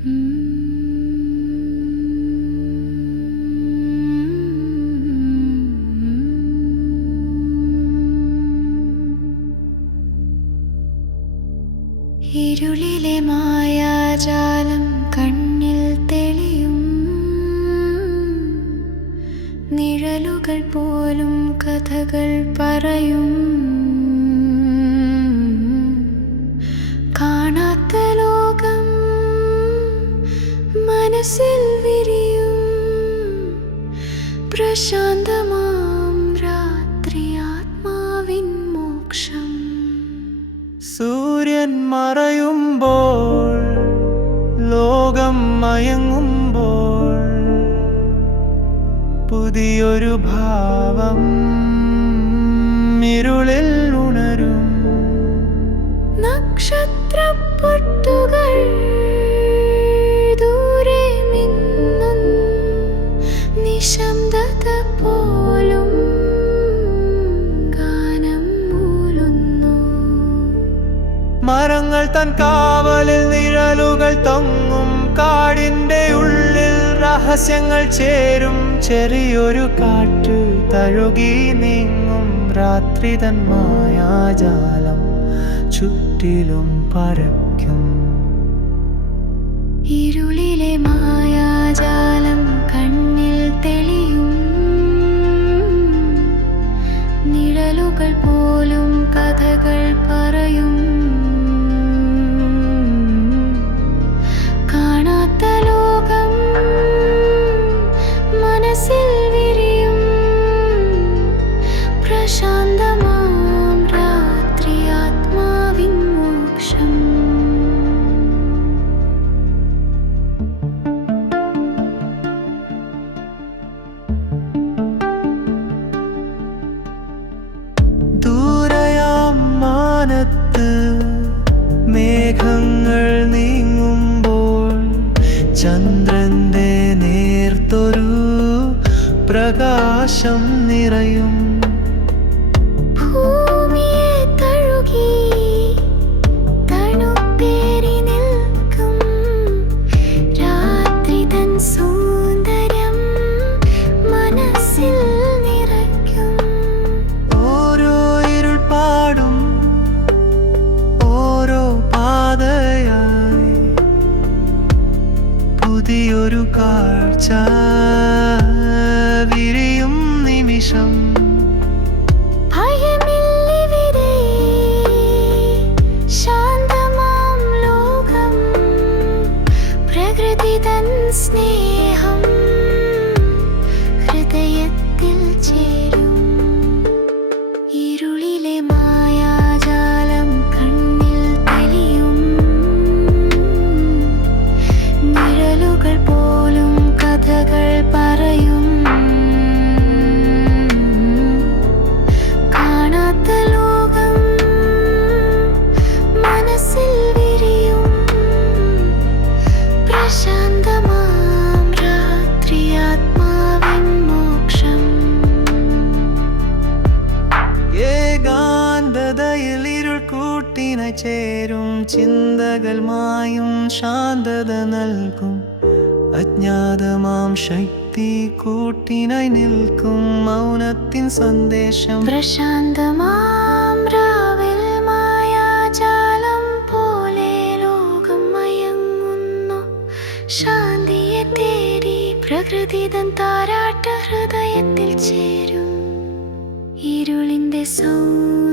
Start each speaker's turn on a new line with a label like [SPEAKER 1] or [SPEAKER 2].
[SPEAKER 1] ഇരുളിലെ മായാജാലം കണ്ണിൽ തെളിയും. നിഴലുകൾ പോലും കഥകൾ പറയും. മനസ്സിൽ വിരിയും. പ്രശാന്തമാം രാത്രി ആത്മാവിൻ മോക്ഷം.
[SPEAKER 2] സൂര്യൻ മറയുമ്പോൾ ലോകം മയങ്ങുമ്പോൾ പുതിയൊരു ഭാവം ഇരുളിൽ ഉണരും.
[SPEAKER 1] നിശബ്ദത പോലും ഗാനം മൂളുന്നു
[SPEAKER 2] മരങ്ങൾ തൻ കാവലിൽ നിഴലുകൾ തൊങ്ങും. കാടിന്റെ ഉള്ളിൽ രഹസ്യങ്ങൾ ചേരും. ചെറിയൊരു കാറ്റ് തഴുകി നീങ്ങും. രാത്രി തൻ മായാജാലം ചുറ്റിലും പരക്കും.
[SPEAKER 1] ഇരുളിലെ മായാജാലം നിഴലുകൾ പോലും കഥകൾ പറയും.
[SPEAKER 2] ചന്ദ്രന്റെ നേർത്തൊരു പ്രകാശം നിറയും. പുതിയൊരു കാഴ്ച വിരിയും നിമിഷം.
[SPEAKER 1] ശാന്തമാം ലോകം. പ്രകൃതി തൻ സ്നേഹം
[SPEAKER 2] ഏകാന്തതയിൽ ഇരുൾ കൂട്ടിന ചേരും. ചിന്തകൾ മായും ശാന്തത നൽകും. അജ്ഞാതമാം ശക്തി കൂട്ടിനായി നിൽക്കും. മൗനത്തിൻ സന്ദേശം.
[SPEAKER 1] പ്രശാന്തമാം രാവിൽ മായാജാലം പോലെ ലോകം മയങ്ങുന്നു. ശാന്തിയെ തേടി പ്രകൃതി താരാട്ട് ഹൃദയത്തിൽ ചേരും. ഇരുളിന്റെ സൗ